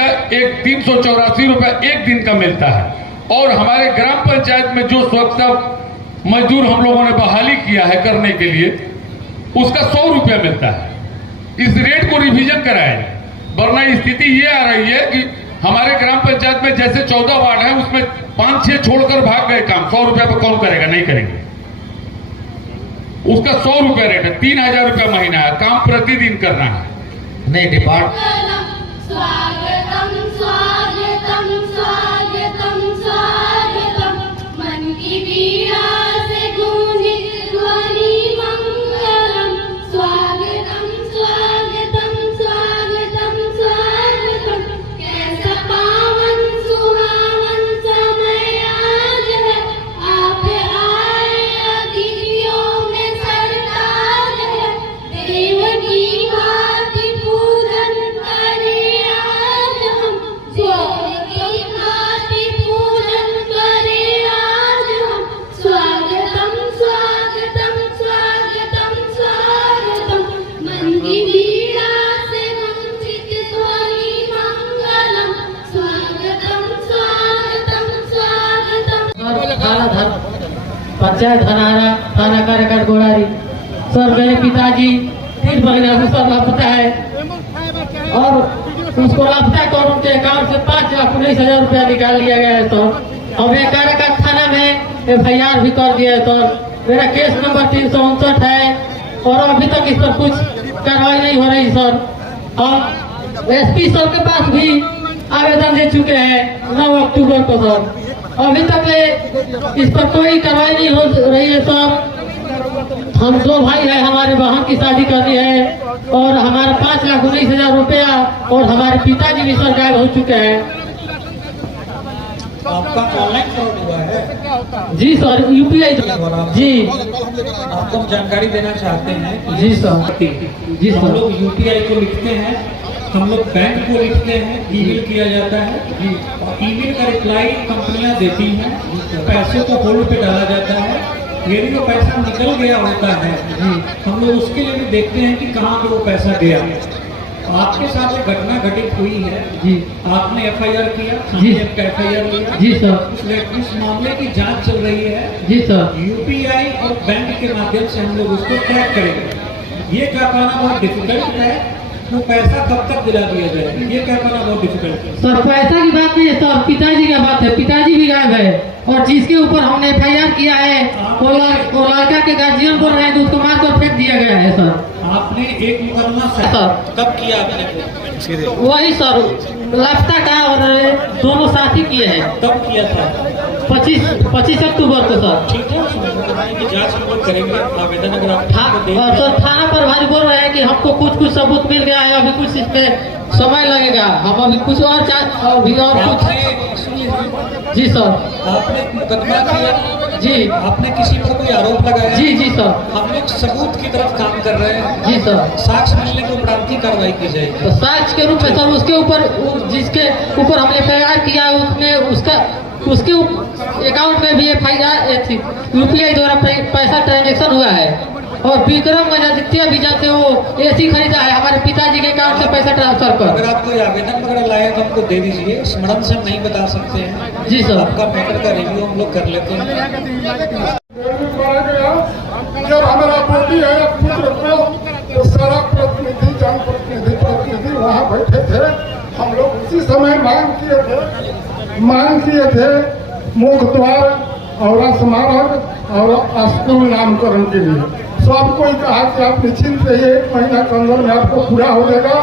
रुपया एक 384 रुपया एक दिन का मिलता है। और हमारे ग्राम पंचायत में जो स्वच्छता मजदूर हम लोगों ने बहाली किया है करने के लिए, उसका 100 रुपया मिलता है। इस रेट को रिवीजन कराएं, वरना स्थिति ये आ रही है कि हमारे ग्राम पंचायत में जैसे 14 वार्ड है, उसमें 5-6 छोड़कर भाग गए काम। 100 रुपया पर कौन करेगा? नहीं करेंगे। उसका 100 रुपया रेट है, 3000 रुपया महीना है, काम प्रतिदिन करना है। नहीं डिपार्ट स्वागतम स्वागतम स्वागतम स्वागतम, मन की पीड़ा से गूंजे ध्वनि मंगलम। स्वागतम स्वागतम स्वागतम स्वागतम, कैसा पावन सुहावन समय आज है, आप आए अतिथियों में सरताज है। देव की भांति पूजन करे आज हम, देव की भांति पूजन करे आज हम। स्वागतम स्वागतम स्वागतम स्वागतम, मन की पीड़ा से वंचित ध्वनि मंगलम। स्वागतम स्वागतम स्वागतम। पंचायत थाना कार्यकाल गोड़ारी। सर मेरे पिताजी 3 महीना से सर लापता है और उसको लापता कर उनके अकाउंट से 5,19,000 रुपया निकाल लिया गया है सर। अब ये कार्यकाल थाना में FIR भी कर दिया है सर। मेरा केस नंबर 359 है और अभी तक इस पर कुछ कार्रवाई नहीं हो रही सर। और SP सर के पास भी आवेदन दे चुके हैं 9 अक्टूबर को सर। अभी तक इस पर कोई कार्रवाई नहीं हो रही है सर। हम 2 भाई हैं, हमारे बहन की शादी करनी है और हमारा 5,19,000 रुपया और हमारे पिताजी भी सर गायब हो चुके हैं। आपका ऑनलाइन फ्रॉड हुआ है? जी सर, UPI जी। आपको हम जानकारी देना चाहते हैं कि जी सर। जी हम सर। लोग UPI को लिखते हैं, हम लोग बैंक को लिखते हैं, ईमेल किया जाता है और ईमेल का रिप्लाई कंपनियां देती हैं, पैसे को होल्ड पे डाला जाता है। यदि वो पैसा निकल गया होता है, हम लोग उसके लिए भी देखते हैं कि कहाँ पे वो पैसा गया। आपके साथ एक घटना घटित हुई है जी। आपने FIR किया, जी। आपने FIR लिया जी सर। इस मामले की जांच चल रही है। जी सर। UPI और बैंक के माध्यम से हम लोग उसको ट्रैक करेंगे। ये कह पाना बहुत डिफिकल्ट है, वो पैसा कब तक दिला दिया जाएगा, ये कह पाना बहुत डिफिकल्ट है। सर पैसा की बात नहीं है सर, पिताजी का बात है। पिताजी भी गायब है और जिसके ऊपर हमने FIR किया है वो लड़का के गार्जियन बोल रहे हैं कि उसको मारकर फेंक दिया गया है सर। आपने एक मुकदमा सर। कब किया आपने? वही सर लापता का और दोनों साथी किए हैं। कब किया था? 25 अक्टूबर को सर। ठीक है, उस मुकदमे की जांच हम लोग करेंगे। आवेदन अगर आप सर थाना प्रभारी बोल रहे हैं कि हमको कुछ सबूत मिल गया है, अभी कुछ इसमें समय लगेगा, हम अभी कुछ और अभी और कुछ। जी सर। आपने मुकदमा किया जी। आपने किसी पर कोई आरोप लगाया? जी जी सर। हम लोग सबूत की तरफ काम कर रहे हैं। जी सर। साक्ष्य मिलने के उपरांत ही कार्रवाई की जाएगी। तो साक्ष्य के रूप में सर उसके ऊपर जिसके ऊपर हमने FIR किया है उसमें उसके अकाउंट में भी FIR UPI द्वारा पैसा ट्रांजेक्शन हुआ है और विक्रम आदित्य भी जब से वो AC खरीदा है हमारे पिताजी के अकाउंट से पैसा ट्रांसफर कर। अगर आप कोई आवेदन वगैरह लाए तो हमको दे दीजिए, स्मरण से हम नहीं बता सकते हैं। जी सर। आपका मैटर का रिव्यू हम लोग कर लेते हैं। जब हमारा पोती है पुत्र को, तो सारा प्रतिनिधि जनप्रतिनिधि वहाँ बैठे थे। हम लोग उसी समय मांग किए थे मुख द्वार और स्मारक और स्कूल नामकरण के लिए। सब कोई कहा कि आप निश्चिंत रहिए, 1 महीना के अंदर में आपको पूरा हो जाएगा।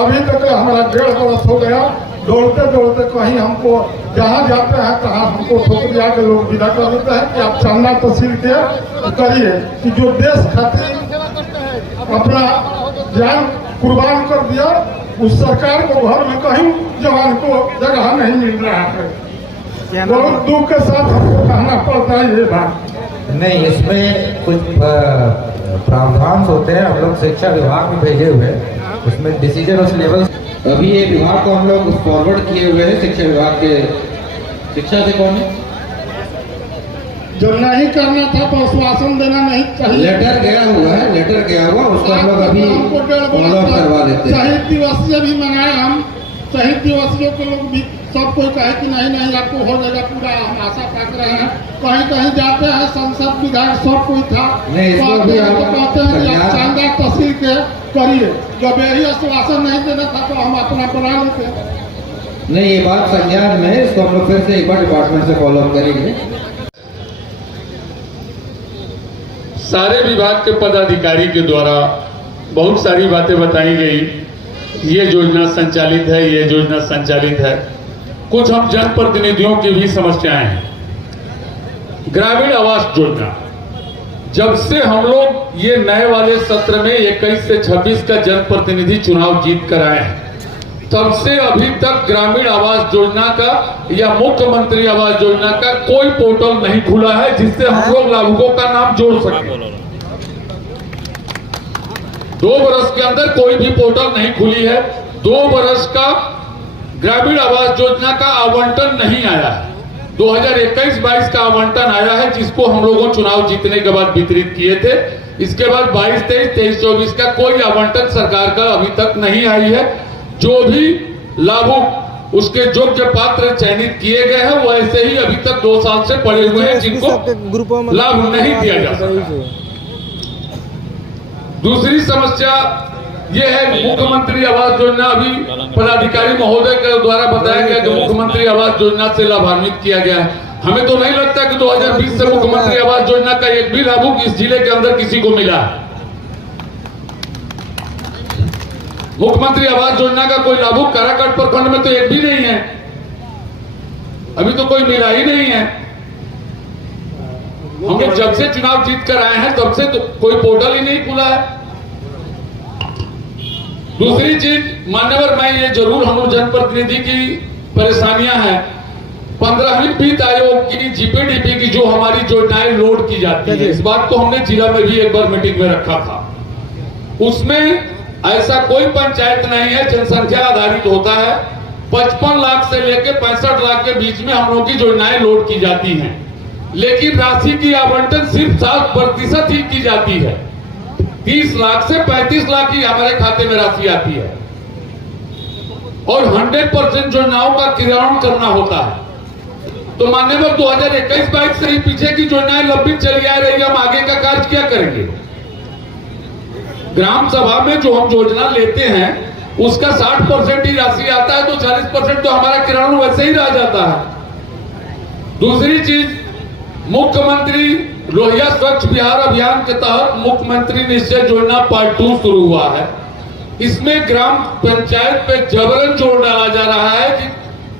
अभी तक हमारा 1.5 वर्ष हो गया। दौड़ते दौड़ते कहीं हमको जहाँ जाते हैं तहाँ हमको ठोक दिया के लोग विदा कर देते हैं कि आप चांदा तहसील के करिए कि जो देश खातिर अपना जान कुर्बान कर दिया, उस सरकार को घर में कहीं जवान को जगह नहीं मिल रहा है। बहुत दुख के साथ हमको कहना पड़ता है ये बात। नहीं, इसमें कुछ प्रावधान होते हैं, हम लोग शिक्षा विभाग में भेजे हुए हैं, उसमें डिसीजन उस लेवल। अभी ये विभाग को हम लोग फॉरवर्ड किए हुए हैं शिक्षा विभाग के। शिक्षा से कौन है? जो नहीं करना था तो आश्वासन देना नहीं चाहिए। लेटर गया हुआ है, लेटर गया हुआ, उसको हम लोग अभी फॉलो अप करवा देते हैं। शहीद दिवस से भी मनाए हम शहीद दिवसियों के लोग भी सब कोई कहे कि नहीं नहीं आपको हो जाएगा पूरा, हम आशा रख रहे हैं। कहीं कहीं जाते हैं संसद विधायक सब कोई था, कहते हैं कि आप शानदार तहसील के करिए। जब यही आश्वासन नहीं देना था तो हम अपना बना लेते। नहीं, ये बात संज्ञान में है, इसको हम लोग फिर से एक बार डिपार्टमेंट से फॉलो अप करेंगे। सारे विभाग के पदाधिकारी के द्वारा बहुत सारी बातें बताई गई। ये योजना संचालित है, ये योजना संचालित है। कुछ हम जनप्रतिनिधियों की भी समस्याएं हैं। ग्रामीण आवास योजना, जब से हम लोग ये नए वाले सत्र में 21 से 26 का जनप्रतिनिधि चुनाव जीत कर आए हैं, तब से अभी तक ग्रामीण आवास योजना का या मुख्यमंत्री आवास योजना का कोई पोर्टल नहीं खुला है जिससे हम लोग लाभुकों का नाम जोड़ सकें। 2 वर्ष के अंदर कोई भी पोर्टल नहीं खुली है। 2 वर्ष का ग्रामीण आवास योजना का आवंटन नहीं आया है। 2021-22 का आवंटन आया है, जिसको हम लोगों चुनाव जीतने के बाद वितरित किए थे। इसके बाद 22-23, 23-24 का कोई आवंटन सरकार का अभी तक नहीं आई है। जो भी लाभुक उसके योग्य पात्र चयनित किए गए हैं, वैसे ही अभी तक 2 साल से पड़े हुए हैं, जिनको लाभ नहीं दिया जा सकता। दूसरी समस्या ये है, मुख्यमंत्री आवास योजना, अभी पदाधिकारी महोदय के द्वारा बताया गया कि मुख्यमंत्री आवास योजना से लाभान्वित किया गया है। हमें तो नहीं लगता कि 2020 से मुख्यमंत्री आवास योजना का एक भी लाभुक इस जिले के अंदर किसी को मिला है। मुख्यमंत्री आवास योजना का कोई लाभुक काराकाट प्रखंड में तो एक भी नहीं है, अभी तो कोई मिला ही नहीं है। हम लोग जब से चुनाव जीत कर आए हैं तब से तो कोई पोर्टल ही नहीं खुला है। दूसरी चीज, मान्यवर, मैं ये जरूर हम लोग जनप्रतिनिधि की परेशानियां हैं। 15वीं वित्त आयोग की जीपीडीपी की जो हमारी योजनाएं लोड की जाती है, इस बात को हमने जिला में भी एक बार मीटिंग में रखा था। उसमें ऐसा कोई पंचायत नहीं है, जनसंख्या आधारित होता है। 55 लाख से लेकर 65 लाख के बीच में हम लोग की योजनाएं लोड की जाती हैं, लेकिन राशि की आवंटन सिर्फ 7% ही की जाती है। 30 लाख से 35 लाख ही हमारे खाते में राशि आती है और 100% योजनाओं का क्रियान्वयन करना होता है। तो मान्यवर 2021-22 से ही पीछे की योजनाएं लंबित चली आ रही है, हम आगे का कार्य क्या करेंगे? ग्राम सभा में जो हम योजना लेते हैं उसका 60% ही राशि आता है, तो 40% तो हमारा क्रियान्वयन वैसे ही रह जाता है। दूसरी चीज, मुख्यमंत्री लोहिया स्वच्छ बिहार अभियान के तहत मुख्यमंत्री निश्चय योजना पार्ट 2 शुरू हुआ है। इसमें ग्राम पंचायत पे जबरन जोर डाला जा रहा है कि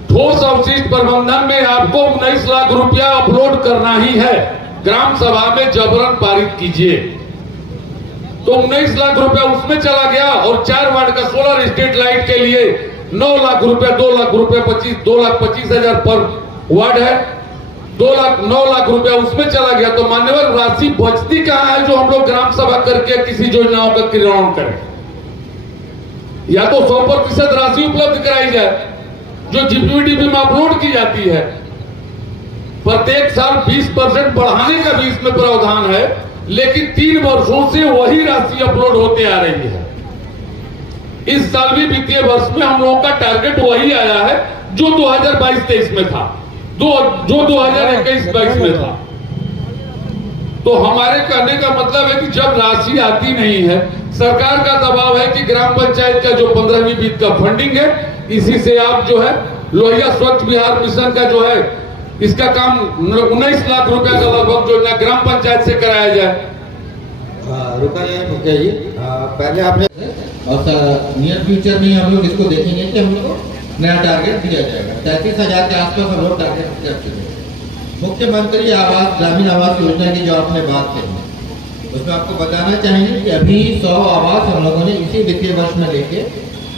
ठोस अवशिष्ट प्रबंधन में आपको 19 लाख रुपया अपलोड करना ही है। ग्राम सभा में जबरन पारित कीजिए। तो 19 लाख रुपया उसमें चला गया और 4 वार्ड का सोलर स्ट्रीट लाइट के लिए 9 लाख रुपया, 2 लाख रुपया 2,25,000 पर वार्ड है, 9 लाख रुपया उसमें चला गया। तो मान्यवर, राशि बचती कहां है जो हम लोग ग्राम सभा करके किसी योजनाओं का क्रियान्वयन करें? या तो 100% राशि उपलब्ध कराई जाए जो जीपीडीपी में अपलोड की जाती है। प्रत्येक साल 20% बढ़ाने का भी इसमें प्रावधान है, लेकिन 3 वर्षों से वही राशि अपलोड होते आ रही है। इस साल भी वित्तीय वर्ष में हम लोगों का टारगेट वही आया है जो 2022-23 में था, जो 2021-22 में था। तो हमारे कहने का मतलब है कि जब राशि आती नहीं है, सरकार का दबाव है कि ग्राम पंचायत का जो 15वीं वित्त का फंडिंग है, इसी से आप जो है लोहिया स्वच्छ बिहार मिशन का जो है इसका काम 19 लाख रुपया का लगभग जो है ग्राम पंचायत से कराया जाए। रुका मुखिया जी, पहले आपने और नियर फ्यूचर में हम लोग इसको देखेंगे कि हम लोग नया टारगेट दिया जाएगा। 33,000 के आसपास हम लोग टारगेट कर चुके हैं। मुख्यमंत्री आवास ग्रामीण आवास योजना की जो आपने बात कही, उसमें आपको बताना चाहेंगे कि अभी 100 आवास हम लोगों ने इसी वित्तीय वर्ष में लेके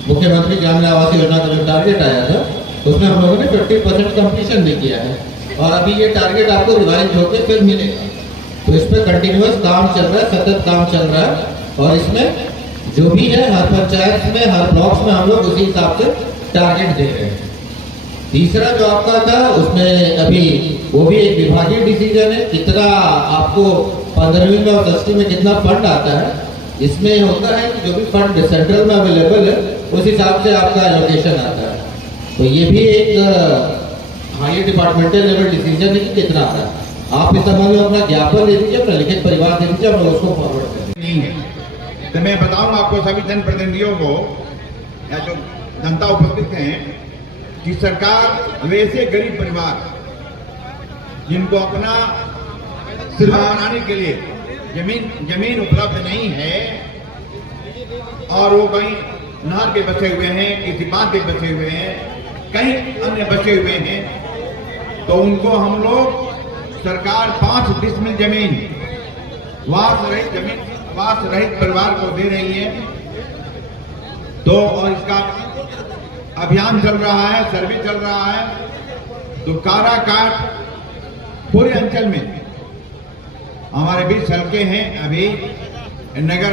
मुख्यमंत्री ग्रामीण आवास योजना का जो टारगेट आया था, उसमें हम लोगों ने 50% कंप्लीशन भी किया है और अभी ये टारगेट आपको रिवाइज होकर फिर मिलेगा। तो इस पर कंटिन्यूअस काम चल रहा है, सतत काम चल रहा है और इसमें जो भी है हर पंचायत में, हर ब्लॉक्स में हम लोग उसी हिसाब से टारगेट दे रहे हैं। तीसरा जो आपका था उसमें अभी वो भी एक विभागीय डिसीजन है, कितना आपको 15वीं में और 10वीं में कितना फंड आता है। इसमें होता है कि जो भी फंड सेंट्रल में अवेलेबल है उस हिसाब से आपका एलोकेशन आता है। तो ये भी एक हायर डिपार्टमेंटल लेवल डिसीजन है कि कितना आता है। आप इस संबंध में अपना ज्ञापन दे दीजिए, अपना लिखित परिवार दे दीजिए, हम लोग उसको फॉरवर्ड कर देंगे। नहीं है तो मैं बताऊं आपको सभी जनप्रतिनिधियों को या जो जनता उपस्थित हैं कि सरकार वैसे गरीब परिवार जिनको अपना सिरहा बनाने के लिए जमीन उपलब्ध नहीं है और वो कहीं नहर के बचे हुए हैं, किसी बांध के बचे हुए हैं, कहीं अन्य बचे हुए हैं, तो उनको हम लोग सरकार 5 डिसमिल जमीन वास रहित परिवार को दे रही है। तो और इसका अभियान चल रहा है, सर्वे चल रहा है। तो काराकाट पूरे अंचल में हमारे बीच सड़कें हैं, अभी नगर